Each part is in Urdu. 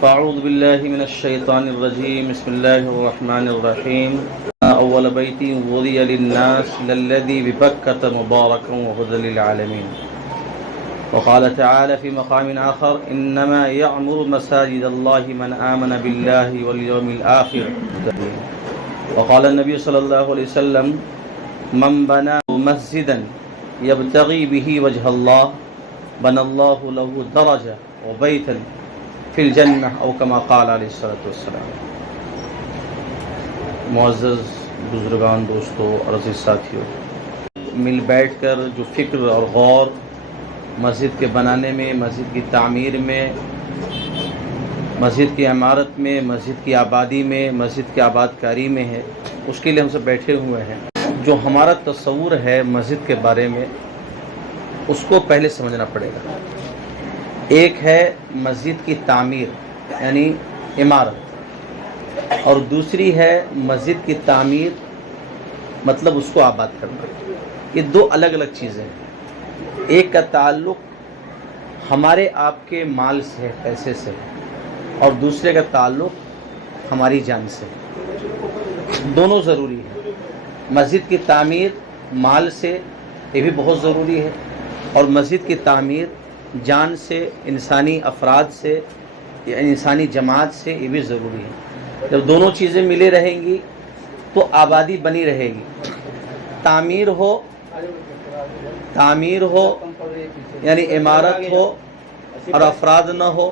فأعوذ بالله من الشيطان الرجيم بسم الله الرحمن الرحيم أول بيت وضع للناس للذي ببكة مباركا وهدى للعالمين وقال تعالى في مقام آخر إنما يعمر مساجد الله من آمن بالله واليوم الآخر وقال النبي صلى الله عليه وسلم من بنى مسجدا يبتغي به وجه الله بنى الله له درجة وبيتا فی الجنہ او کما قال علیہ الصلوۃ والسلام۔ معزز بزرگان، دوستو اور عزیز ساتھیو، مل بیٹھ کر جو فکر اور غور مسجد کے بنانے میں، مسجد کی تعمیر میں، مسجد کی عمارت میں، مسجد کی آبادی میں، مسجد کی آباد کاری میں ہے، اس کے لیے ہم سب بیٹھے ہوئے ہیں۔ جو ہمارا تصور ہے مسجد کے بارے میں، اس کو پہلے سمجھنا پڑے گا۔ ایک ہے مسجد کی تعمیر یعنی عمارت، اور دوسری ہے مسجد کی تعمیر مطلب اس کو آباد کرنا۔ یہ دو الگ الگ چیزیں ہیں۔ ایک کا تعلق ہمارے آپ کے مال سے، پیسے سے، اور دوسرے کا تعلق ہماری جان سے۔ دونوں ضروری ہیں۔ مسجد کی تعمیر مال سے، یہ بھی بہت ضروری ہے، اور مسجد کی تعمیر جان سے، انسانی افراد سے یا انسانی جماعت سے، یہ بھی ضروری ہے۔ جب دونوں چیزیں ملے رہیں گی تو آبادی بنی رہے گی۔ تعمیر ہو یعنی عمارت ہو اور افراد نہ ہو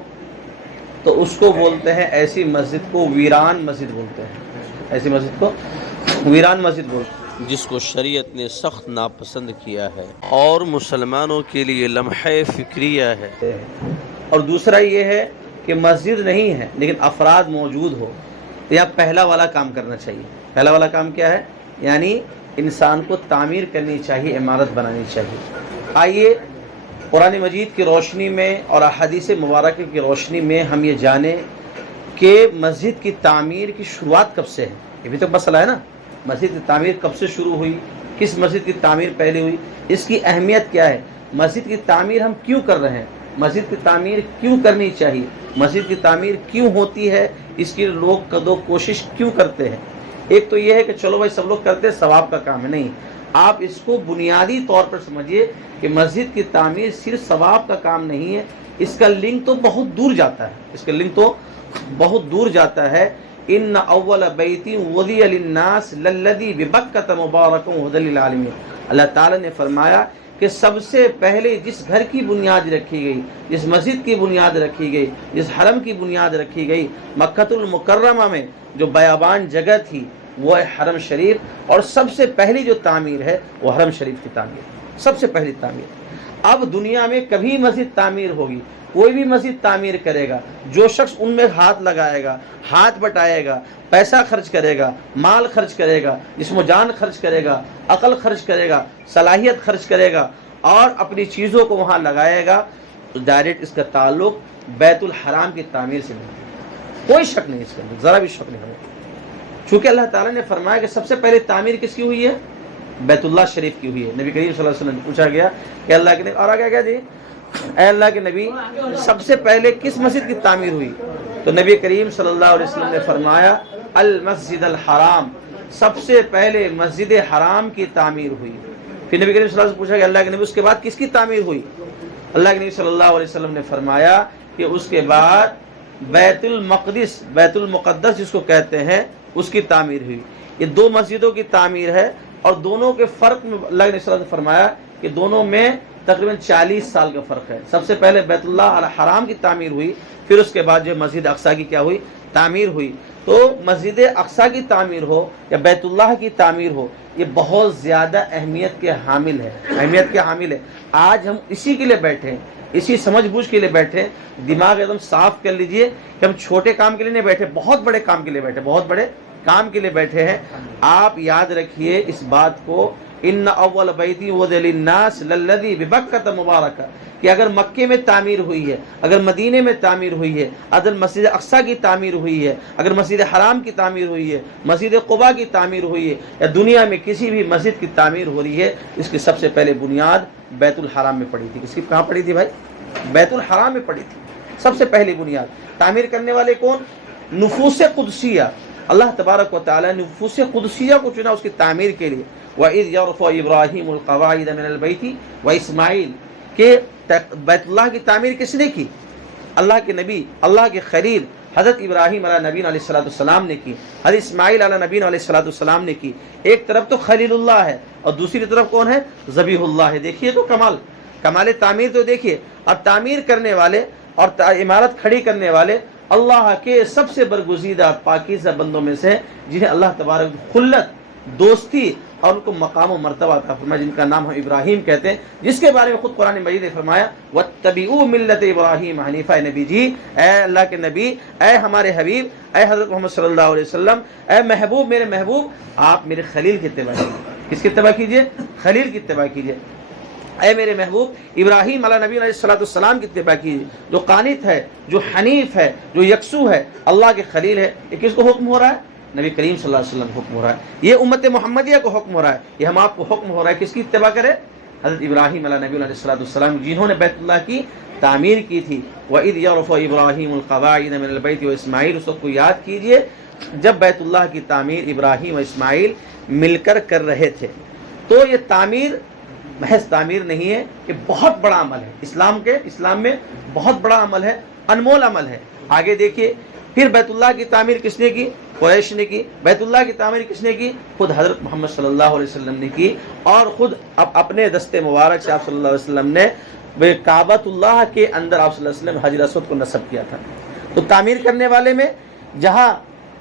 تو اس کو بولتے ہیں، ایسی مسجد کو ویران مسجد بولتے ہیں۔ ایسی مسجد کو ویران مسجد بولتے ہیں جس کو شریعت نے سخت ناپسند کیا ہے اور مسلمانوں کے لیے لمحہ فکریہ ہے۔ اور دوسرا یہ ہے کہ مسجد نہیں ہے لیکن افراد موجود ہو، تو یہاں پہلا والا کام کرنا چاہیے۔ پہلا والا کام کیا ہے؟ یعنی انسان کو تعمیر کرنی چاہیے، عمارت بنانی چاہیے۔ آئیے قرآن مجید کی روشنی میں اور احادیث مبارکہ کی روشنی میں ہم یہ جانیں کہ مسجد کی تعمیر کی شروعات کب سے ہے۔ یہ بھی تو مسئلہ ہے نا، مسجد کی تعمیر کب سے شروع ہوئی، کس مسجد کی تعمیر پہلے ہوئی، اس کی اہمیت کیا ہے، مسجد کی تعمیر ہم کیوں کر رہے ہیں، مسجد کی تعمیر کیوں کرنی چاہیے، مسجد کی تعمیر کیوں ہوتی ہے، اس کی لوگ قد و کوشش کیوں کرتے ہیں۔ ایک تو یہ ہے کہ چلو بھائی سب لوگ کرتے ہیں، ثواب کا کام ہے، نہیں، آپ اس کو بنیادی طور پر سمجھیے کہ مسجد کی تعمیر صرف ثواب کا کام نہیں ہے، اس کا لنک تو بہت دور جاتا ہے، اس کا لنک تو بہت دور جاتا ہے۔ ان اول بیت وضع للناس للذی ببکۃ مبارک وہدی للعالمین۔ اللہ تعالیٰ نے فرمایا کہ سب سے پہلے جس گھر کی بنیاد رکھی گئی، جس مسجد کی بنیاد رکھی گئی، جس حرم کی بنیاد رکھی گئی، مکۃ المکرمہ میں جو بیابان جگہ تھی وہ ہے حرم شریف، اور سب سے پہلی جو تعمیر ہے وہ حرم شریف کی تعمیر، سب سے پہلی تعمیر۔ اب دنیا میں کبھی مسجد تعمیر ہوگی، کوئی بھی مسجد تعمیر کرے گا، جو شخص ان میں ہاتھ لگائے گا، ہاتھ بٹائے گا، پیسہ خرچ کرے گا، مال خرچ کرے گا، جسم و جان خرچ کرے گا، عقل خرچ کرے گا، صلاحیت خرچ کرے گا، اور اپنی چیزوں کو وہاں لگائے گا، تو ڈائریکٹ اس کا تعلق بیت الحرام کی تعمیر سے نہیں، کوئی شک نہیں، اس کے اندر ذرا بھی شک نہیں ہوگا۔ چونکہ اللہ تعالیٰ نے فرمایا کہ سب سے پہلے تعمیر کس کی ہوئی ہے؟ بیت اللہ شریف کی ہوئی ہے۔ نبی کریم صلی اللہ علیہ وسلم پوچھا گیا کہ اللہ کے نبی، اور آگے کیا جی، اے اللہ کے نبی سب سے پہلے کس مسجد کی تعمیر ہوئی؟ تو نبی کریم صلی اللہ علیہ وسلم نے فرمایا المسجد الحرام، سب سے پہلے مسجد حرام کی تعمیر ہوئی۔ پھر نبی کریم صلی اللہ علیہ وسلم سے پوچھا کہ اللہ کے نبی اس کے بعد کس کی تعمیر ہوئی؟ اللہ کے نبی صلی اللہ علیہ وسلم نے فرمایا کہ اس کے بعد بیت المقدس، بیت المقدس جس کو کہتے ہیں، اس کی تعمیر ہوئی۔ یہ دو مسجدوں کی تعمیر ہے، اور دونوں کے فرق میں اللہ کے نبی صلی اللہ علیہ وسلم نے فرمایا کہ دونوں میں تقریباً 40 سال کا فرق ہے۔ سب سے پہلے بیت اللہ الحرام کی تعمیر ہوئی، پھر اس کے بعد جو مسجد اقصیٰ کی کیا ہوئی؟ تعمیر ہوئی۔ تو مسجد اقصیٰ کی تعمیر ہو یا بیت اللہ کی تعمیر ہو، یہ بہت زیادہ اہمیت کے حامل ہے، اہمیت کے حامل ہے۔ آج ہم اسی کے لیے بیٹھے ہیں، اسی سمجھ بوجھ کے لیے بیٹھے ہیں۔ دماغ ایک دم صاف کر لیجئے کہ ہم چھوٹے کام کے لیے نہیں بیٹھے، بہت بڑے کام کے لیے بیٹھے، بہت بڑے کام کے لیے بیٹھے ہیں۔ آپ یاد رکھیے اس بات کو، ان اول بیت وضع للناس للذی ببکۃ مبارک، کہ اگر مکے میں تعمیر ہوئی ہے، اگر مدینے میں تعمیر ہوئی ہے، اگر مسجد اقصیٰ کی تعمیر ہوئی ہے، اگر مسجد حرام کی تعمیر ہوئی ہے، مسجد قباء کی تعمیر ہوئی ہے، یا دنیا میں کسی بھی مسجد کی تعمیر ہو رہی ہے، اس کی سب سے پہلے بنیاد بیت الحرام میں پڑی تھی۔ کس کی کہاں پڑی تھی بھائی؟ بیت الحرام میں پڑی تھی۔ سب سے پہلی بنیاد تعمیر کرنے والے کون؟ نفوس قدسیہ. اللہ تبارک و تعالیٰ نے نفوس قدسیہ کو چنا اس کی تعمیر کے لیے. وَإِذْ يَرْفَعُ إِبْرَاهِيمُ الْقَوَاعِدَ مِنَ الْبَيْتِ وَإِسْمَاعِيلُ کہ بیت اللہ کی تعمیر کس نے کی؟ اللہ کے نبی، اللہ کے خلیل حضرت ابراہیم علیہ نبی علیہ السلام نے کی، حضرت اسماعیل علیہ نبی علیہ السلام نے کی. ایک طرف تو خلیل اللہ ہے اور دوسری طرف کون ہے؟ ذبیح اللہ ہے. دیکھیے تو کمال تعمیر تو دیکھیے. اور تعمیر کرنے والے اور عمارت کھڑی کرنے والے اللہ کے سب سے برگزیدہ پاکیزہ بندوں میں سے جنہیں اللہ تبارک خلت، دوستی اور ان کو مقام و مرتبہ عطا فرمایا، جن کا نام ہم ابراہیم کہتے ہیں، جس کے بارے میں خود قرآن مجید نے فرمایا وَاتَّبِعُوا مِلَّةَ إِبْرَاهِيمَ حَنِيفًا. نبی جی، اے اللہ کے نبی، اے ہمارے حبیب، اے حضرت محمد صلی اللہ علیہ وسلم، اے محبوب، میرے محبوب، آپ میرے خلیل کی اتباع کیجیے. کس کی اتباع کیجیے؟ خلیل کی اتباع کیجیے. اے میرے محبوب ابراہیم علیہ نبی علیہ السلام کی اتباع کیجیے، جو قانت ہے، جو حنیف ہے، جو یکسو ہے، اللہ کے خلیل ہے. یہ کس کو حکم ہو رہا ہے؟ نبی کریم صلی اللہ علیہ وسلم حکم ہو رہا ہے. یہ امت محمدیہ کو حکم ہو رہا ہے. یہ ہم آپ کو حکم ہو رہا ہے کس کی اتباع کرے؟ حضرت ابراہیم علیہ نبی علیہ السلام، جنہوں نے بیت اللہ کی تعمیر کی تھی. وَإِذْ يَرْفَعُ إِبْرَاهِيمُ الْقَوَاعِدَ مِنَ الْبَيْتِ وَإِسْمَاعِيلُ. اس وقت کو یاد کیجئے جب بیت اللہ کی تعمیر ابراہیم و اسماعیل مل کر رہے تھے. تو یہ تعمیر محض تعمیر نہیں ہے، کہ بہت بڑا عمل ہے. اسلام میں بہت بڑا عمل ہے، انمول عمل ہے. آگے دیکھیے پھر بیت اللہ کی تعمیر کس نے کی؟ قریش نے کی. بیت اللہ کی تعمیر کس نے کی؟ خود حضرت محمد صلی اللہ علیہ وسلم نے کی. اور خود اپنے دستے مبارک سے آپ صلی اللہ علیہ وسلم نے کعبۃ اللہ کے اندر آپ صلی اللہ علیہ وسلم حجر اسود کو نصب کیا تھا. تو تعمیر کرنے والے میں جہاں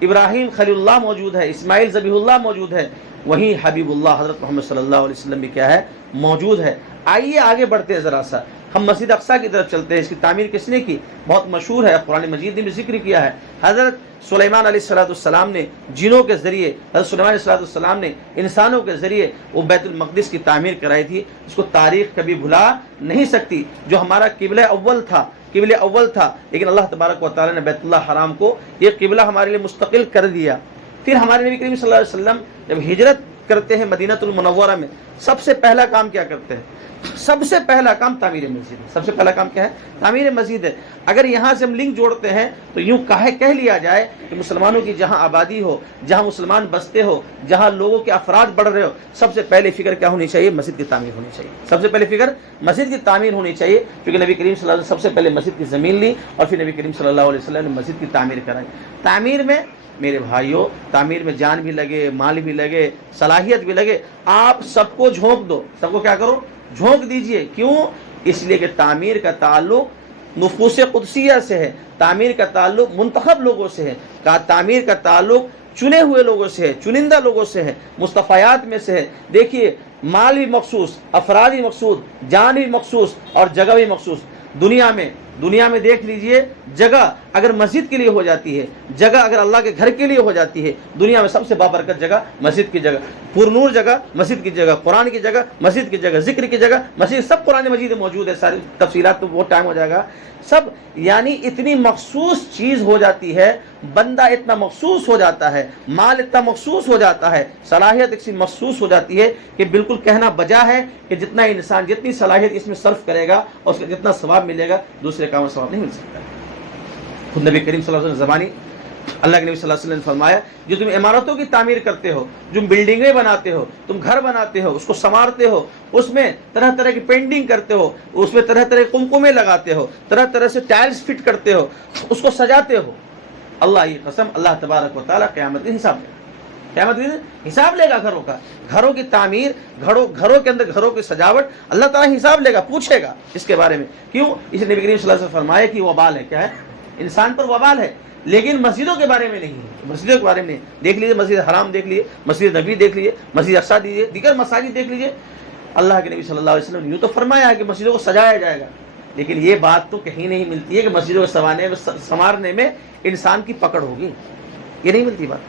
ابراہیم خلیل اللہ موجود ہے، اسماعیل ذبیح اللہ موجود ہے، وہیں حبیب اللہ حضرت محمد صلی اللہ علیہ وسلم بھی کیا ہے؟ موجود ہے. آئیے آگے بڑھتے ہیں ذرا سا، ہم مسجد اقصیٰ کی طرف چلتے ہیں. اس کی تعمیر کس نے کی؟ بہت مشہور ہے، قرآن مجید نے بھی ذکر کیا ہے. حضرت سلیمان علیہ السلام نے جنوں کے ذریعے، حضرت سلیمان علیہ السلام نے انسانوں کے ذریعے وہ بیت المقدس کی تعمیر کرائی تھی. اس کو تاریخ کبھی بھلا نہیں سکتی. جو ہمارا قبلہ اول تھا، لیکن اللہ تبارک و تعالیٰ نے بیت اللہ حرام کو یہ قبلہ ہمارے لیے مستقل کر دیا. پھر ہمارے نبی کریم صلی اللہ علیہ وسلم جب ہجرت کرتے ہیں مدینہ المنورہ میں، سب سے پہلا کام کیا کرتے ہیں؟ سب سے پہلا کام تعمیر مسجد ہے. سب سے پہلا کام کیا ہے؟ تعمیر مسجد ہے. اگر یہاں سے ہم لنک جوڑتے ہیں تو یوں کہہ لیا جائے کہ مسلمانوں کی جہاں آبادی ہو، جہاں مسلمان بستے ہو، جہاں لوگوں کے افراد بڑھ رہے ہو، سب سے پہلے فکر کیا ہونی چاہیے؟ مسجد کی تعمیر ہونی چاہیے. سب سے پہلے فکر مسجد کی تعمیر ہونی چاہیے، کیونکہ نبی کریم صلی اللہ علیہ وسلم سب سے پہلے مسجد کی زمین لی اور پھر نبی کریم صلی اللہ علیہ وسلم نے مسجد کی تعمیر کرائی. تعمیر میں میرے بھائیوں، تعمیر میں جان بھی لگے، مال بھی لگے، صلاحیت بھی لگے. آپ سب کو جھونک دو، سب کو کیا کرو؟ جھونک دیجئے. کیوں؟ اس لیے کہ تعمیر کا تعلق نفوس قدسیہ سے ہے، تعمیر کا تعلق منتخب لوگوں سے ہے، تعمیر کا تعلق چنے ہوئے لوگوں سے ہے، چنندہ لوگوں سے ہے، مصطفیات میں سے ہے. دیکھیے مال بھی مخصوص، افراد بھی مخصوص، جان بھی مخصوص اور جگہ بھی مخصوص. دنیا میں دیکھ لیجئے، جگہ اگر مسجد کے لیے ہو جاتی ہے، جگہ اگر اللہ کے گھر کے لیے ہو جاتی ہے، دنیا میں سب سے بابرکت جگہ مسجد کی جگہ، پرنور جگہ مسجد کی جگہ، قرآن کی جگہ مسجد کی جگہ، ذکر کی جگہ مسجد. سب قرآن مجید میں موجود ہے. ساری تفصیلات تو بہت ٹائم ہو جائے گا. سب یعنی اتنی مخصوص چیز ہو جاتی ہے، بندہ اتنا مخصوص ہو جاتا ہے، مال اتنا مخصوص ہو جاتا ہے، صلاحیت ایسی مخصوص ہو جاتی ہے کہ بالکل کہنا بجا ہے کہ جتنا انسان جتنی صلاحیت اس میں صرف کرے گا اور اس کا جتنا ثواب ملے گا دوسرے کاموں میں ثواب نہیں مل سکتا. خود نبی کریم صلی اللہ علیہ وسلم زبانی اللہ کے نبی صلی اللہ علیہ وسلم نے فرمایا، جو تم عمارتوں کی تعمیر کرتے ہو، جو بلڈنگیں بناتے ہو، تم گھر بناتے ہو، اس کو سنوارتے ہو، اس میں طرح طرح کی پینٹنگ کرتے ہو، اس میں طرح طرح کے قمقمے لگاتے ہو، طرح طرح سے ٹائلز فٹ کرتے ہو، اس کو سجاتے ہو، اللہ کی قسم اللہ تبارک و تعالیٰ قیامت کے حساب لے گا. گھروں کی تعمیر، گھروں کے اندر گھروں کی سجاوٹ اللہ تعالیٰ حساب لے گا، پوچھے گا اس کے بارے میں. کیوں؟ اس نبی کریم صلی اللہ علیہ وسلم فرمایا کہ وبال ہے. کیا ہے؟ انسان پر وبال ہے. لیکن مسجدوں کے بارے میں نہیں ہے. مسجدوں کے بارے میں دیکھ لیجیے، مسجد حرام دیکھ لیجیے، مسجد نبی دیکھ لیجیے، مسجد اقصیٰ دیجیے، دیگر مساجد دیکھ لیجیے. اللہ کے نبی صلی اللہ علیہ وسلم نے یوں تو فرمایا ہے کہ مسجدوں کو سجایا جائے گا، لیکن یہ بات تو کہیں نہیں ملتی ہے کہ مسجدوں کو سنوارنے میں انسان کی پکڑ ہوگی. یہ نہیں ملتی بات،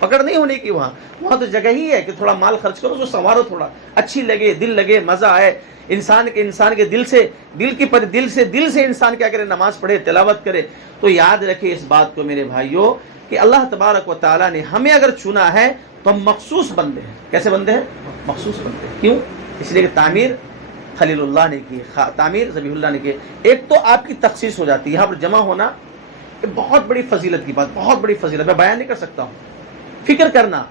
پکڑ نہیں ہونے کی. وہاں تو جگہ ہی ہے کہ تھوڑا مال خرچ کرو، تو سنوارو، تھوڑا اچھی لگے، دل لگے، مزہ آئے. انسان کے دل سے انسان کیا کرے؟ نماز پڑھے، تلاوت کرے. تو یاد رکھے اس بات کو میرے بھائیوں کہ اللہ تبارک و تعالیٰ نے ہمیں اگر چنا ہے تو ہم مخصوص بندے ہیں. کیسے بندے ہیں؟ مخصوص بندے ہیں. کیوں؟ اس لیے کہ تعمیر خلیل اللہ نے کی، تعمیر ذبیح اللہ نے کی. ایک تو آپ کی تخصیص ہو جاتی ہے. یہاں پر جمع ہونا بہت بڑی فضیلت کی بات، بہت بڑی فضیلت، میں بیان نہیں کر سکتا ہوں. فکر کرنا،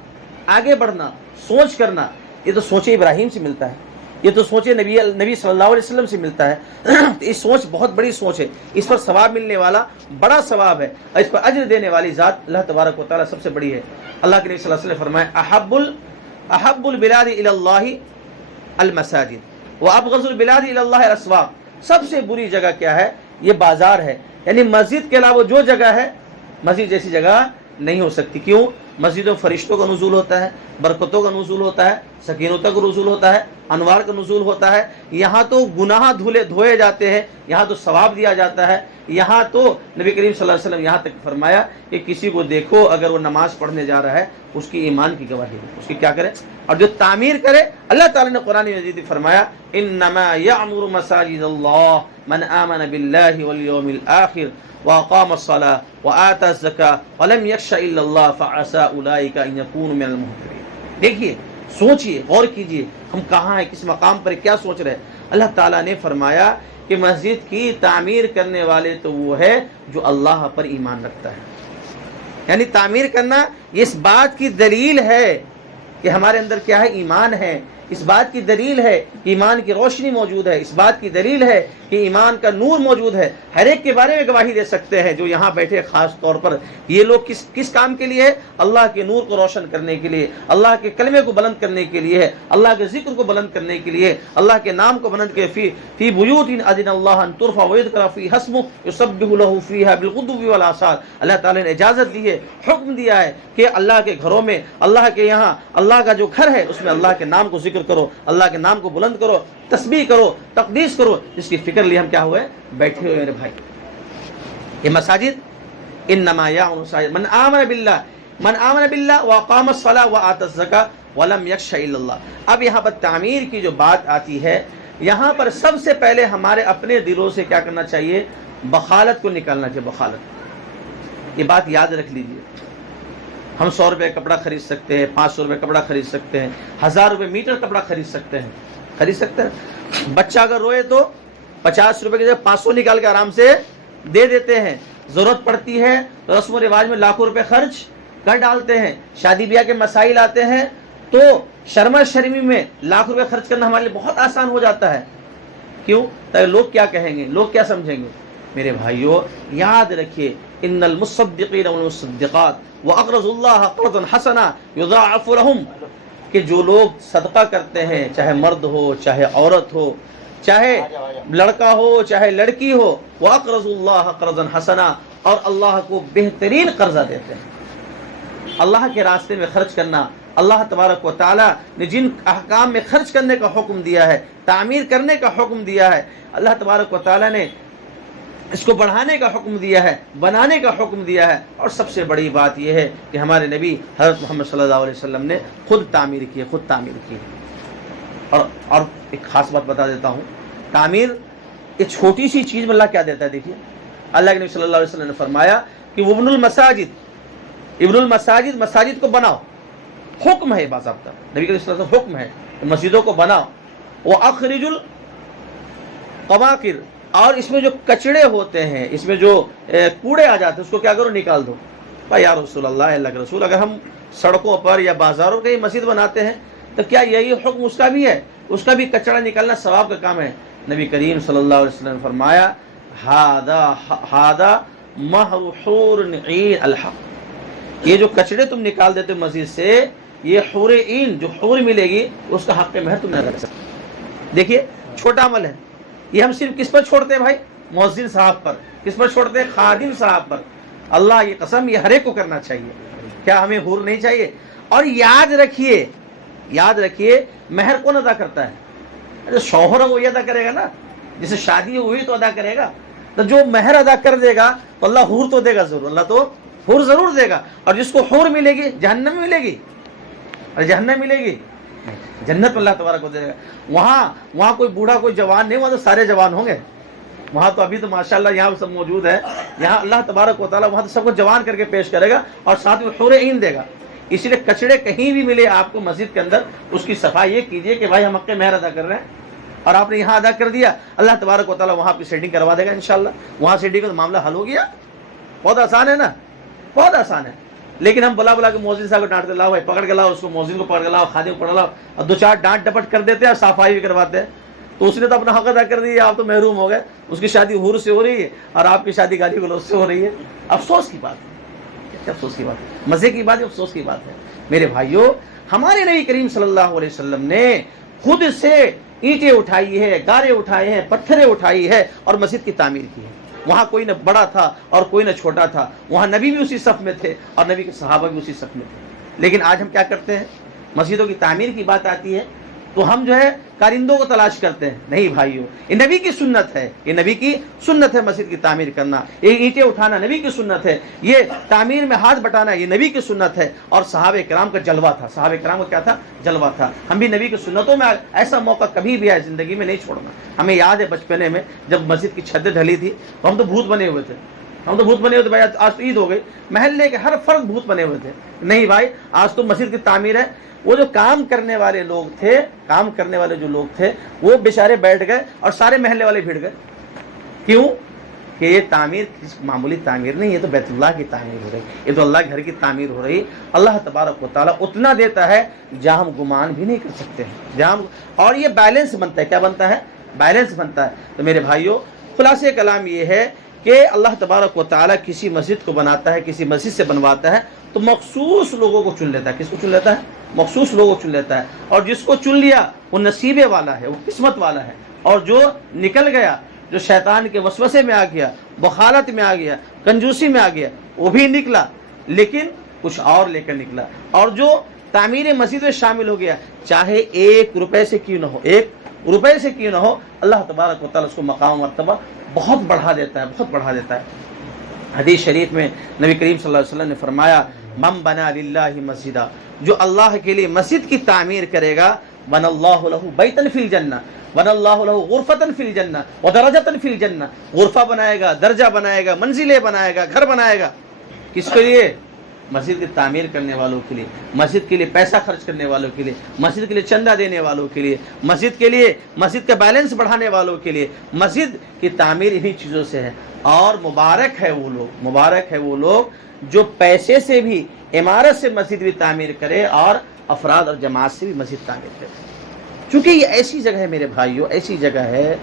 آگے بڑھنا، سوچ کرنا، یہ تو سوچ ابراہیم سے ملتا ہے، یہ تو سوچ نبی صلی اللہ علیہ وسلم سے ملتا ہے. یہ سوچ بہت بڑی سوچ ہے، اس پر ثواب ملنے والا بڑا ثواب ہے، اور اس پر اجر دینے والی ذات اللہ تبارک و تعالیٰ سب سے بڑی ہے. اللہ کے نبی صلی اللہ علیہ وسلم نے فرمایا احب البلاد الی اللہ المساجد وابغض البلاد الی اللہ الاسواق. سب سے بری جگہ کیا ہے؟ یہ بازار ہے. یعنی مسجد کے علاوہ جو جگہ ہے، مسجد جیسی جگہ نہیں ہو سکتی. کیوں؟ مسجدوں فرشتوں کا نزول ہوتا ہے، برکتوں کا نزول ہوتا ہے، سکینتوں کا نزول ہوتا ہے، انوار کا نزول ہوتا ہے. یہاں تو گناہ دھوئے جاتے ہیں، یہاں تو ثواب دیا جاتا ہے. یہاں تو نبی کریم صلی اللہ علیہ وسلم یہاں تک فرمایا کہ کسی کو دیکھو اگر وہ نماز پڑھنے جا رہا ہے، اس کی ایمان کی گواہی دے، اس کی کیا کرے؟ اور جو تعمیر کرے، اللہ تعالیٰ نے قرآن مجید میں فرمایا انما یعمر مساجد اللہ من آمن باللہ والیوم الآخر وأقام الصلاة وآتى الزكاة ولم يخش إلا الله فعسى أولئك أن يكونوا من المهتدين. دیکھیے، سوچئے، غور کیجئے، ہم کہاں ہیں، کس مقام پر کیا سوچ رہے ہیں. اللہ تعالیٰ نے فرمایا کہ مسجد کی تعمیر کرنے والے تو وہ ہے جو اللہ پر ایمان رکھتا ہے. یعنی تعمیر کرنا یہ اس بات کی دلیل ہے کہ ہمارے اندر کیا ہے؟ ایمان ہے. اس بات کی دلیل ہے کہ ایمان کی روشنی موجود ہے. اس بات کی دلیل ہے کہ ایمان کا نور موجود ہے. ہر ایک کے بارے میں گواہی دے سکتے ہیں جو یہاں بیٹھے. خاص طور پر یہ لوگ کس کام کے لیے ہے؟ اللہ کے نور کو روشن کرنے کے لیے، اللہ کے کلمے کو بلند کرنے کے لیے ہے، اللہ کے ذکر کو بلند کرنے کے لیے، اللہ کے نام کو بلند کے فی بیوت اذن اللہ ان ترفع ویذکر فیہا اسمہ یسبح لہ فیہا بالغدو والآصال. اللہ تعالیٰ نے اجازت دی ہے، حکم دیا ہے کہ اللہ کے گھروں میں، اللہ کے یہاں، اللہ کا جو گھر ہے اس میں اللہ کے نام کو ذکر کرو، اللہ کے نام کو بلند کرو، تسبیح کرو، تقدیس کرو. جس کی فکر لیے ہم کیا ہوئے؟ بیٹھے ہوئے میرے بھائی. یہ مساجد انما یعمر مساجد من آمن باللہ واقام الصلاۃ وآتى الزکاۃ ولم یخش الا اللہ. اب یہاں پر تعمیر کی جو بات آتی ہے، یہاں پر سب سے پہلے ہمارے اپنے دلوں سے کیا کرنا چاہیے؟ بخالت کو نکالنا چاہیے. بخالت، یہ بات یاد رکھ لیجیے. ہم 100 روپے کپڑا خرید سکتے ہیں، 500 روپے کپڑا خرید سکتے ہیں، 1000 روپے میٹر کپڑا خرید سکتے ہیں. بچہ اگر روئے تو 50 روپے کی جگہ 500 نکال کے آرام سے دے دیتے ہیں. ضرورت پڑتی ہے تو رسم و رواج میں لاکھوں روپے خرچ کر ڈالتے ہیں. شادی بیاہ کے مسائل آتے ہیں تو شرما شرمی میں لاکھ روپے خرچ کرنا ہمارے لیے بہت آسان ہو جاتا ہے. کیوں؟ تاکہ لوگ کیا کہیں گے، لوگ کیا سمجھیں گے. میرے بھائیوں، یاد رکھیے ان المصدقین والمصدقات واقرضوا اللہ قرضا حسنا یضاعف لهم، کہ جو لوگ صدقہ کرتے ہیں، چاہے مرد ہو، چاہے عورت ہو، چاہے لڑکا ہو، چاہے لڑکی ہو، واقرضوا اللہ قرضا حسنا، اور اللہ کو بہترین قرضہ دیتے ہیں. اللہ کے راستے میں خرچ کرنا، اللہ تبارک و تعالیٰ نے جن احکام میں خرچ کرنے کا حکم دیا ہے، تعمیر کرنے کا حکم دیا ہے، اللہ تبارک و تعالیٰ نے اس کو بڑھانے کا حکم دیا ہے، بنانے کا حکم دیا ہے. اور سب سے بڑی بات یہ ہے کہ ہمارے نبی حضرت محمد صلی اللہ علیہ وسلم نے خود تعمیر کی. اور ایک خاص بات بتا دیتا ہوں، تعمیر ایک چھوٹی سی چیز میں اللہ کیا دیتا ہے. دیکھیے، اللہ کے نبی صلی اللہ علیہ وسلم نے فرمایا کہ ابن المساجد، مساجد کو بناؤ. حکم ہے باضابطہ، نبی کے صلی اللہ علیہ وسلم حکم ہے مسجدوں کو بناؤ. وَأَخْرِجُ الْقَوَاقِرَ، اور اس میں جو کچڑے ہوتے ہیں، اس میں جو کوڑے آ جاتے ہیں، اس کو کیا کرو؟ نکال دو. بھائی یا رسول اللہ کے رسول، اگر ہم سڑکوں پر یا بازاروں کہیں مسجد بناتے ہیں تو کیا یہی حکم اس کا بھی ہے؟ اس کا بھی کچڑا نکالنا ثواب کا کام ہے. نبی کریم صلی اللہ علیہ وسلم نے فرمایا ہذا مہر حور عین الحق، یہ جو کچڑے تم نکال دیتے مسجد سے، یہ حور عین جو حور ملے گی اس کا حق مہر تم نہ رکھ سکتے. دیکھیے، چھوٹا عمل ہے یہ. ہم صرف کس پر چھوڑتے ہیں بھائی؟ مؤذن صاحب پر. کس پر چھوڑتے ہیں؟ خادم صاحب پر. اللہ کی قسم یہ ہر ایک کو کرنا چاہیے. کیا ہمیں حور نہیں چاہیے؟ اور یاد رکھیے مہر کون ادا کرتا ہے؟ شوہر وہی ادا کرے گا نا، جسے شادی ہے وہی تو ادا کرے گا. تو جو مہر ادا کر دے گا تو اللہ حور تو دے گا ضرور، اللہ تو حور ضرور دے گا. اور جس کو حور ملے گی جہنم ملے گی، اور جہنم ملے گی، جنت اللہ تبارک کو دے گا. وہاں کوئی بوڑھا کوئی جوان نہیں، وہاں تو سارے جوان ہوں گے. وہاں تو ابھی تو ماشاءاللہ یہاں سب موجود ہے. یہاں اللہ تبارک و تعالیٰ وہاں تو سب کو جوان کر کے پیش کرے گا اور ساتھ میں حور عین دے گا. اسی لیے کچڑے کہیں بھی ملے آپ کو مسجد کے اندر، اس کی صفائی یہ کیجئے کہ بھائی ہم حق مہر ادا کر رہے ہیں. اور آپ نے یہاں ادا کر دیا، اللہ تبارک و تعالیٰ وہاں آپ کی سیٹنگ کروا دے گا انشاءاللہ. وہاں سیٹنگ کا تو معاملہ حل ہو گیا. بہت آسان ہے نا، بہت آسان ہے. لیکن ہم بلا کے مؤذن صاحب کو ڈانٹتے، لاؤ بھائی پکڑ کے لاؤ اس کو، مؤذن کو پکڑ کے لاؤ، خادم کو پکڑ لاؤ، اور 2-4 ڈانٹ ڈپٹ کر دیتے ہیں اور صفائی بھی کرواتے ہیں. تو اس نے تو اپنا حق ادا کر دیا، آپ تو محروم ہو گئے. اس کی شادی حور سے ہو رہی ہے اور آپ کی شادی گالی گلوچ سے ہو رہی ہے. افسوس کی بات ہے، کیا افسوس کی بات ہے، مزے کی بات ہے، افسوس کی بات ہے. میرے بھائیوں، ہمارے نبی کریم صلی اللہ علیہ وسلم نے خود سے اینٹیں اٹھائی ہے، گارے اٹھائے ہیں، پتھریں اٹھائی ہے اور مسجد کی تعمیر کی ہے. وہاں کوئی نہ بڑا تھا اور کوئی نہ چھوٹا تھا، وہاں نبی بھی اسی صف میں تھے اور نبی کے صحابہ بھی اسی صف میں تھے. لیکن آج ہم کیا کرتے ہیں، مسجدوں کی تعمیر کی بات آتی ہے تو ہم جو ہے کارندوں کو تلاش کرتے ہیں. نہیں بھائیوں، یہ نبی کی سنت ہے، یہ نبی کی سنت ہے مسجد کی تعمیر کرنا، یہ اینٹیں اٹھانا نبی کی سنت ہے، یہ تعمیر میں ہاتھ بٹانا یہ نبی کی سنت ہے. اور صحابہ کرام کا جلوہ تھا، صحابہ کرام کا کیا تھا، جلوہ تھا. ہم بھی نبی کی سنتوں میں ایسا موقع کبھی بھی ہے زندگی میں نہیں چھوڑنا. ہمیں یاد ہے بچپنے میں جب مسجد کی چھتیں ڈھلی تھی تو ہم تو بھوت بنے ہوئے تھے، بھائی آج تو عید ہو گئی، محلے کے ہر فرد بھوت بنے ہوئے تھے. نہیں بھائی، آج تو مسجد کی تعمیر ہے. وہ جو کام کرنے والے لوگ تھے، کام کرنے والے جو لوگ تھے وہ بیچارے بیٹھ گئے اور سارے محلے والے بھیڑ گئے. کیوں؟ کہ یہ تعمیر معمولی تعمیر نہیں، یہ تو بیت اللہ کی تعمیر ہو رہی، یہ تو اللہ گھر کی تعمیر ہو رہی. اللہ تبارک و تعالیٰ اتنا دیتا ہے جہاں ہم گمان بھی نہیں کر سکتے ہیں، اور یہ بیلنس بنتا ہے. کیا بنتا ہے؟ بیلنس بنتا ہے. تو میرے بھائیوں، خلاصہ کلام یہ ہے کہ اللہ تبارک و تعالیٰ کسی مسجد کو بناتا ہے، کسی مسجد سے بنواتا ہے تو مخصوص لوگوں کو چن لیتا ہے. کس کو چن لیتا ہے؟ مخصوص لوگوں کو چن لیتا ہے. اور جس کو چن لیا وہ نصیبے والا ہے، وہ قسمت والا ہے. اور جو نکل گیا، جو شیطان کے وسوسے میں آ گیا، بخالت میں آ گیا، کنجوسی میں آ گیا، وہ بھی نکلا لیکن کچھ اور لے کر نکلا. اور جو تعمیر مسجد میں شامل ہو گیا، چاہے 1 روپے سے کیوں نہ ہو، 1 روپے سے کیوں نہ ہو، اللہ تبارک و تعالیٰ اس کو مقام و مرتبہ بہت بڑھا دیتا ہے، بہت بڑھا دیتا ہے. حدیث شریف میں نبی کریم صلی اللہ علیہ وسلم نے فرمایا، من بنا للہ مسجدہ، جو اللہ کے لیے مسجد کی تعمیر کرے گا، بن اللہ لہ بیتن فی الجنہ، بن اللہ لہ غرفتن فی الجنہ ودرجتن فی الجنہ. غرفہ بنائے گا، درجہ بنائے گا، منزلیں بنائے گا، گھر بنائے گا. کس کے لیے؟ مسجد کی تعمیر کرنے والوں کے لیے، مسجد کے لیے پیسہ خرچ کرنے والوں کے لیے، مسجد کے لیے چندہ دینے والوں کے لیے، مسجد کے لیے، مسجد کا بیلنس بڑھانے والوں کے لیے. مسجد کی تعمیر انہی چیزوں سے ہے. اور مبارک ہے وہ لوگ جو پیسے سے بھی، عمارت سے مسجد بھی تعمیر کرے اور افراد اور جماعت سے بھی مسجد تعمیر کرے. چونکہ یہ ایسی جگہ ہے میرے بھائیوں، ایسی جگہ ہے،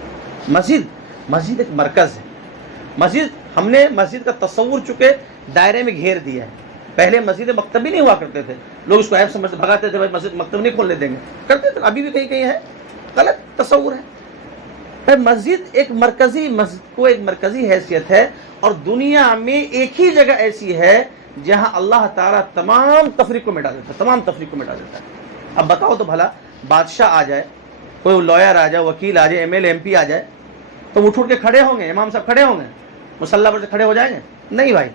مسجد ایک مرکز ہے. ہم نے مسجد کا تصور چکے دائرے میں گھیر دیا ہے. پہلے مسجد مکتب بھی نہیں ہوا کرتے تھے، لوگ اس کو عیب سمجھتے، بھگاتے تھے، بھائی مسجد مکتب نہیں کھولنے دیں گے، کرتے تھے. ابھی بھی کہیں ہے، غلط تصور ہے. مسجد کو ایک مرکزی حیثیت ہے. اور دنیا میں ایک ہی جگہ ایسی ہے جہاں اللہ تعالیٰ تمام تفریق کو مٹا دیتا ہے. اب بتاؤ تو بھلا، بادشاہ آ جائے، کوئی لوئر آ جائے، وکیل آ جائے، ایم ایل ایم پی آ جائے، تو اٹھ کے کھڑے ہوں گے، امام صاحب کھڑے ہوں گے، مصلی پر سے کھڑے ہو جائیں گے؟ نہیں بھائی.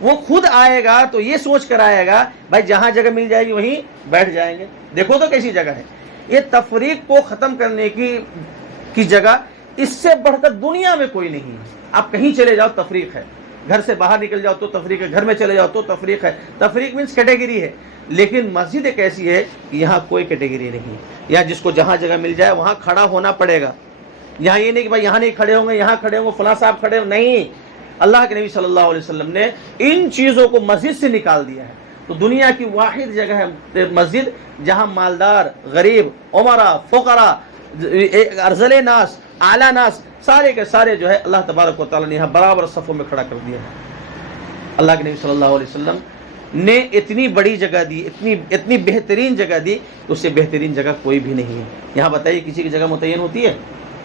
وہ خود آئے گا تو یہ سوچ کر آئے گا بھائی جہاں جگہ مل جائے گی وہیں بیٹھ جائیں گے. دیکھو تو کیسی جگہ ہے. یہ تفریق کو ختم کرنے کی جگہ اس سے بڑھ کر دنیا میں کوئی نہیں ہے. آپ کہیں چلے جاؤ تفریق ہے، گھر سے باہر نکل جاؤ تو تفریق ہے، گھر میں چلے جاؤ تو تفریق ہے. تفریق مینس کیٹیگری ہے. لیکن مسجد ایک ایسی ہے کہ یہاں کوئی کیٹیگری نہیں ہے. یہاں جس کو جہاں جگہ مل جائے وہاں کھڑا ہونا پڑے گا. یہاں یہ نہیں کہ بھائی یہاں نہیں کھڑے ہوں گے، یہاں کھڑے ہوں گے، فلاں صاحب کھڑے ہوں، نہیں. اللہ کے نبی صلی اللہ علیہ وسلم نے ان چیزوں کو مسجد سے نکال دیا ہے. تو دنیا کی واحد جگہ ہے مسجد جہاں مالدار، غریب، عمرا، فقراء، ارذل ناس، اعلیٰ ناس، سارے کے سارے جو ہے اللہ تبارک و تعالیٰ نے یہاں برابر صفوں میں کھڑا کر دیا ہے. اللہ کے نبی صلی اللہ علیہ وسلم نے اتنی بڑی جگہ دی، اتنی بہترین جگہ دی، اس سے بہترین جگہ کوئی بھی نہیں ہے. یہاں بتائیے کسی کی جگہ متعین ہوتی ہے؟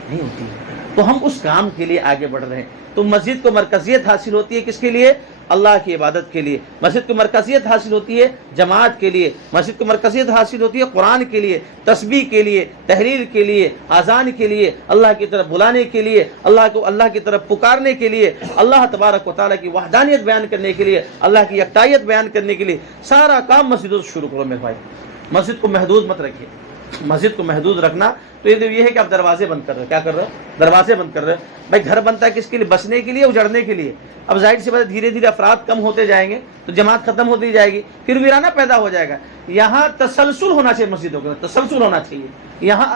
نہیں ہوتی ہے. تو ہم اس کام کے لیے آگے بڑھ رہے ہیں. تو مسجد کو مرکزیت حاصل ہوتی ہے کس کے لیے؟ اللہ کی عبادت کے لیے. مسجد کو مرکزیت حاصل ہوتی ہے جماعت کے لیے. مسجد کو مرکزیت حاصل ہوتی ہے قرآن کے لیے، تسبیح کے لیے، تحریر کے لیے، اذان کے لیے، اللہ کی طرف بلانے کے لیے، اللہ کی طرف پکارنے کے لیے، اللہ تبارک و تعالیٰ کی وحدانیت بیان کرنے کے لیے، اللہ کی یکتائیت بیان کرنے کے لیے. سارا کام مسجدوں سے شروع کرو میرے بھائی. مسجد کو محدود مت رکھیے. مسجد کو محدود رکھنا تو یہ ہے کہ آپ دروازے بند کر رہے ہو. کیا کر رہے ہو؟ دروازے بند کر رہے ہو. بھائی گھر بنتا ہے کس کے لیے؟ بسنے کے لیے، اجڑنے کے لیے. اب ظاہر سی بات ہے دھیرے دھیرے افراد کم ہوتے جائیں گے تو جماعت ختم ہوتی جائے گی، پھر ویرانہ پیدا ہو جائے گا. یہاں تسلسل ہونا چاہیے، مسجدوں کا تسلسل ہونا چاہیے. یہاں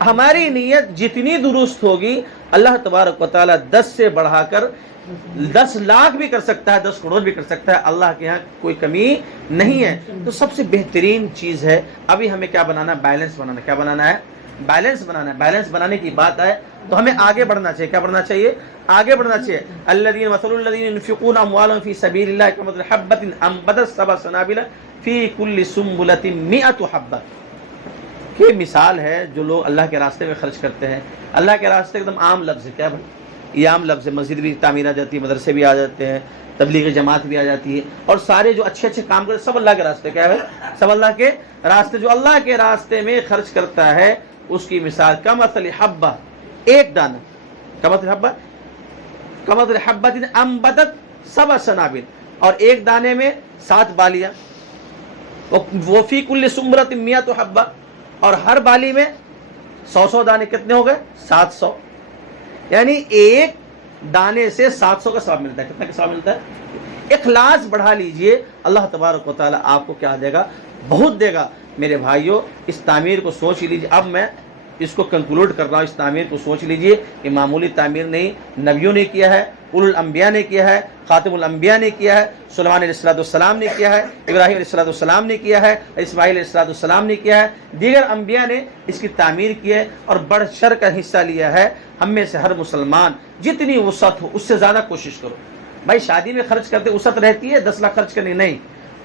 ہماری نیت جتنی درست ہوگی اللہ تبارک و تعالیٰ 10 سے بڑھا کر 10 لاکھ بھی کر سکتا ہے، 10 کروڑ بھی کر سکتا ہے، اللہ کے ہاں کوئی کمی نہیں ہے۔ تو سب سے بہترین چیز ہے ابھی ہمیں کیا بنانا ہے؟ بیلنس بنانا۔ کیا بنانا ہے؟ بیلنس بنانا ہے۔ بیلنس بنانے کی بات آئے تو ہمیں آگے بڑھنا چاہیے۔ کیا بڑھنا چاہیے؟ آگے بڑھنا چاہیے۔ الذین مثل الذین ينفقون اموالهم فی سبیل اللہ کمثل حبۃ انبتت سبع سنابل فی کل سنبلۃ 100 حبۃ۔ یہ مثال ہے جو لوگ اللہ کے راستے میں خرچ کرتے ہیں۔ اللہ کے راستے ایک دم عام لفظ ہے۔ کیا بھائی؟ یہ عام لفظ ہے۔ مسجد بھی تعمیر آ جاتی ہے، مدرسے بھی آ جاتے ہیں، تبلیغ جماعت بھی آ جاتی ہے، اور سارے جو اچھے اچھے کام کرتے سب اللہ کے راستے۔ کیا ہے؟ سب اللہ کے راستے۔ جو اللہ کے راستے میں خرچ کرتا ہے اس کی مثال کمثل حبہ، ایک دانہ، کمثل حبہ، کمثل حبۃ انبتت سبع سنابل، اور ایک دانے میں 7 بالیاں، وہ فی کل سنبلۃ 100 حبہ، اور ہر بالی میں 100 دانے۔ کتنے ہو گئے؟ 700۔ یعنی ایک دانے سے 700 کا ثواب ملتا ہے۔ کتنا کا ثواب ملتا ہے؟ اخلاص بڑھا لیجئے، اللہ تبارک و تعالیٰ آپ کو کیا دے گا؟ بہت دے گا۔ میرے بھائیوں، اس تعمیر کو سوچ لیجئے۔ اب میں اس کو کنکلوڈ کر رہا ہوں۔ اس تعمیر کو سوچ لیجئے کہ معمولی تعمیر نہیں، نبیوں نے کیا ہے، اولو الانبیاء نے کیا ہے، خاتم الانبیاء نے کیا ہے، سلیمان علیہ السلام نے کیا ہے، ابراہیم علیہ السلام نے کیا ہے، اسماعیل علیہ السلام نے کیا ہے، دیگر انبیاء نے اس کی تعمیر کی ہے اور بڑھ چڑھ کر حصہ لیا ہے۔ ہم میں سے ہر مسلمان جتنی وسعت ہو اس سے زیادہ کوشش کرو۔ بھائی شادی میں خرچ کرتے وسعت رہتی ہے 10 لاکھ خرچ کرنے، نہیں،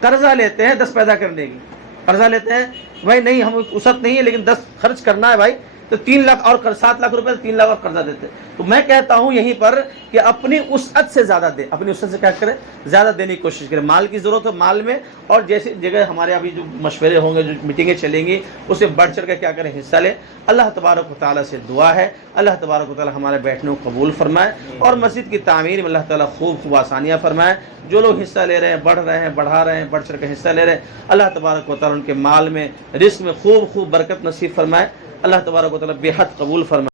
قرضہ لیتے ہیں 10 پیدا کرنے کی، قرضہ لیتے ہیں بھائی نہیں ہم وسعت نہیں ہے لیکن 10 خرچ کرنا ہے بھائی، تو 3 لاکھ اور 7 لاکھ روپے 3 لاکھ اور قرضہ دیتے۔ تو میں کہتا ہوں یہیں پر کہ اپنی وسعت سے زیادہ دیں، اپنی وسعت سے کیا کریں؟ زیادہ دینے کی کوشش کریں۔ مال کی ضرورت ہے مال میں، اور جیسے جگہ ہمارے ابھی جو مشورے ہوں گے، جو میٹنگیں چلیں گی، اسے بڑھ چڑھ کر کیا کریں؟ حصہ لیں۔ اللہ تبارک و تعالیٰ سے دعا ہے اللہ تبارک و تعالیٰ ہمارے بیٹھنے کو قبول فرمائے، اور مسجد کی تعمیر میں اللہ تعالیٰ خوب آسانیاں فرمائے۔ جو لوگ حصہ لے رہے ہیں، بڑھ رہے ہیں، بڑھا رہے ہیں، بڑھ چڑھ کر حصہ لے رہے ہیں، اللہ تبارک و تعالیٰ ان کے مال میں، رزق میں خوب برکت نصیب فرمائے۔ اللہ تبارک و تعالیٰ بے حد قبول فرمائے۔